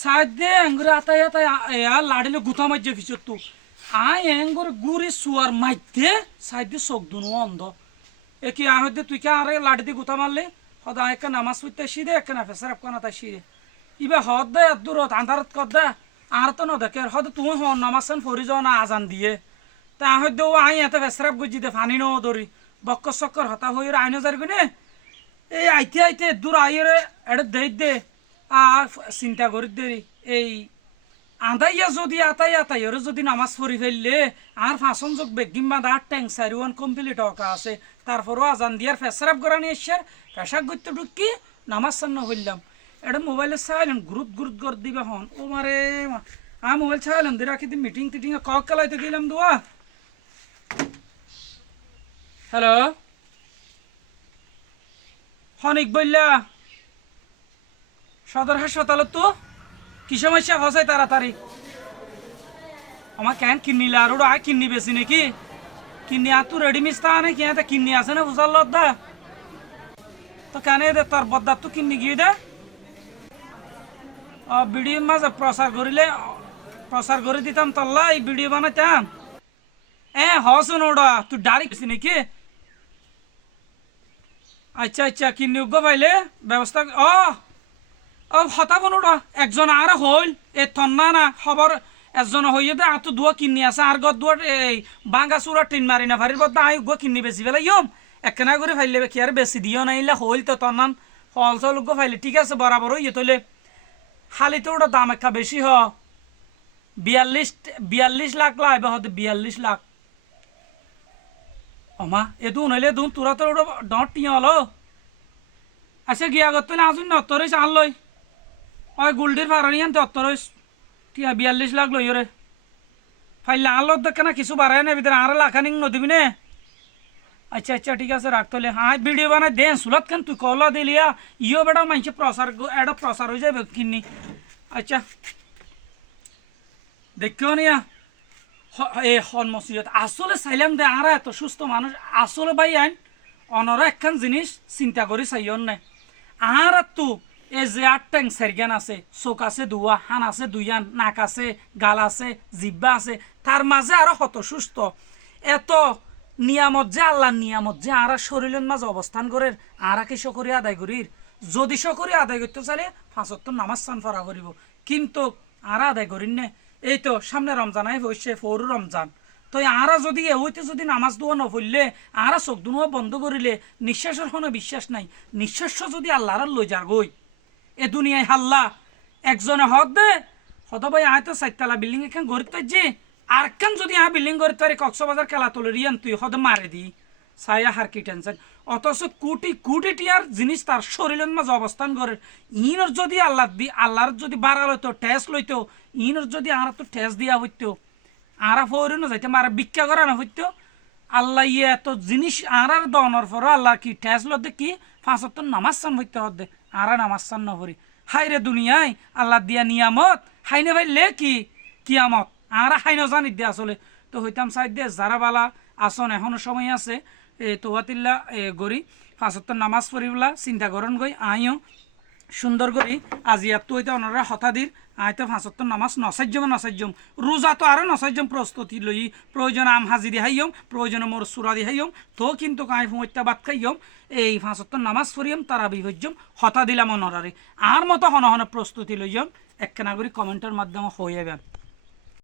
সাদে আঙ্গুরে লাড়িলে গুতা ফিচত তু। আ এঙ্গুর গুরি সুয়ার মাইতে সাইদে চোখ দুনো অন্ধ। এ কি আহদে তুই কে আরে লাড়ি দি গুতা মারলে? সদা একে নামাজ পড়তে শিদে একে না ফেসরাপ কানা তাই শিদে ইবা হদ দে দূরত আন্ধারত কর দে। আর তো নদেকে হদ তুই হ নামাজ ফরি যাও না আজান দিয়ে। তা হয়তো আই এতে বেসরাপ গুজি দে ফানি ন দরি বক্কর চক্কর হতা হই আইন যার গুনে এই আইতে আইতে দূর আইরে এটা দেই দে। আ চিন্তা করি দে এই আন্দাইয়া যদি আতাই আতাই ওরে যদি নামাজ পড়ি ফেললে আর ফাঁসন যোগ বেগিম বাঁধা আর ট্যাং সারি ওয়ান কমপ্লিট হকা আছে তারপরও আজান দিয়ার ফেসরাপ করা নিয়ে এসে পেশাক করতে ঢুকি নামাজ সান্ন হইলাম এটা মোবাইলে চাইলেন গ্রুপ গ্রুপ করে দিবে হন। ও মারে মা। আ, মোবাইল চাইলেন দিয়ে রাখি মিটিং টিটিং কক কালাইতে গেলাম দোয়া হ্যালো? হনিক বললা সদর হাসপাতালত তো কি সমস্যা হসাই তাড়াতাড়ি? আমার কেন কিন্নিলে আর আয় কিন্নি বেশি নাকি? কিন্নি আর তো রেডি মিস্তা নে কি এতে কিন্নি আছে না বুঝাল দা তো কেন দে তোর বদার তো কিন্নি গিয়ে দে। ভিডিও মাঝে প্রচার করিলে, প্রচার করে দিতাম তল্লা এই ভিডিও বানাইতাম। এ হসুন ওটা, তুই ডাইরেক্ট নাকি? আচ্ছা আচ্ছা কি নিয়োগ্য পাইলে? ব্যবস্থা অ ও হতাবন ওটা, একজন আর হইল, এ থন্না না, খবর, একজন হইয়ে দে আতো দুয়া কিনি আছে, আর গদ দুয়ার, এই, বাঙ্গা চুরা টিন মারি না ভারির বদ আই গো কিনি বেশি বেলা, ইয়ম, একখানা করে ফাইলে কি আর বেশি দিও নাইলে হইল তো তন্নান ফল চল গো ফাইলে, ঠিক আছে, বরাবর ইয়ে তলে খালি তো ওটা দাম একটা বেশি হ, বিয়াল্লিশ বিয়াল্লিশ লাখ লাইবে, হতে বিয়াল্লিশ লাখ। অমা এদু নইলে দুন, তোরা তোর ওটা ডট টিয়া হলো। আচ্ছা গিয়া করতে না আসুন অত্তরিশ আন লই। ওই গুলডির ফারানি আনতে অত্তরিশ টিয়া বিয়াল্লিশ লাখ লই রে ফাইলে আনলো দেখে না কিছু বাড়ায় না ভিতরে আর লাখানি নদিবি নে আচ্ছা আচ্ছা ঠিক আছে, রাখতে হলে হ্যাঁ ভিডিও বানাই দেন সুলত কেন তুই কলা দিলিয়া ইও বেটা মানুষ প্রসার এটা প্রসার হয়ে যাবে কিনি আচ্ছা। দেখিও নিয়া। হন মসজিদ আসলে চাইলাম দে আর এত সুস্থ মানুষ। আসলে ভাই, আইন, অনরা একখান জিনিস চিন্তা করি চাইন নাই আর তো এই যে আর ট্যাং সেরগান আছে, চোখ আছে, দুয়া, হান আছে, দুইয়ান, নাক আছে, গাল আছে, জিব্বা আছে, তার মাঝে আরও কত সুস্থ। এত নিয়ামত যে আল্লাহ নিয়ামত যে আর শরীরের মাঝে অবস্থান করে আর কি সকরি আদায় করির? যদি সকরি আদায় করতে চাইলে ফাঁসত নামাজ চান ফরা করিব। কিন্তু আর আদায় করিন নে। এই তো সামনে রমজান, আই হইছে ফৌরু রমজান। তো আরা যদি হইতে যদি নামাজ দোয়া নফরলে আরা চোখ দুনুয়া বন্ধ করিলে নিঃশ্বাসের কোনো বিশ্বাস নাই। নিঃশ্বাস যদি আল্লাহর লই যার গই, এ দুনিয়ায় হাল্লা, একজনে হক দে হত ভাই, আয় তো চারতলা বিল্ডিং এখান গড়ি তো যে, আর যদি আ বিল্ডিং গড়ি তারি কক্সবাজার খেলা তোলে রিয়ান তুই হদ মারে দি। সায়া হার কি টেনশন অথচ কোটি কোটি টিয়ার জিনিস তার শরীরের মাঝে অবস্থান করে। ইনর যদি আল্লাহ দি আল্লাহর যদি বাড়া লইতো টেস্ট লইতো, ইনর যদি আর তো টেস্ট দিয়া হইতো, আরা ফৌরি না যাইতে মারা ভিক্ষা করা না হইতো, আল্লাহ ইয়ে এত জিনিস আর আর দনের পর আল্লাহ কি ঠেস লদে কি? ফাঁসত নামাজ চান হইতে হদে আরা নামাজ চান নহরি হাই রে দুনিয়ায়, আল্লাহ দিয়া নিয়ামত হাইনে ভাই লে কি? কিয়ামত, আর হাই জানি দে আসলে। তো হইতাম সাইড দে, যারা বালা আসন এখনও সময় আছে তোয়াতিল্লা গড়ি ফাঁসত নামাজ পড়িবলা চিন্তা করন গই আইও। সুন্দর করি আজি ইয়াত তো এটা ওনারা হঠাদির আইতে ফাঁসত নামাজ নসাজ্যম নসাজ্যম রোজা তো আরও নসাজ্যম প্রস্তুতি লই প্রয়োজন আম হাজিরি হাইয়ম প্রয়োজন মোর সুরাদি হাইয়ম তো কিন্তু কাই ফুমত্যা বাদ খাইয়ম এই ফাঁসত নামাজ পড়িয়ম তারা বিভজ্যম, হতা দিলাম ওনারারে আর মতো হন হন প্রস্তুতি লইয়ম এক নাগরিক কমেন্টের মাধ্যমে হয়ে যাবেন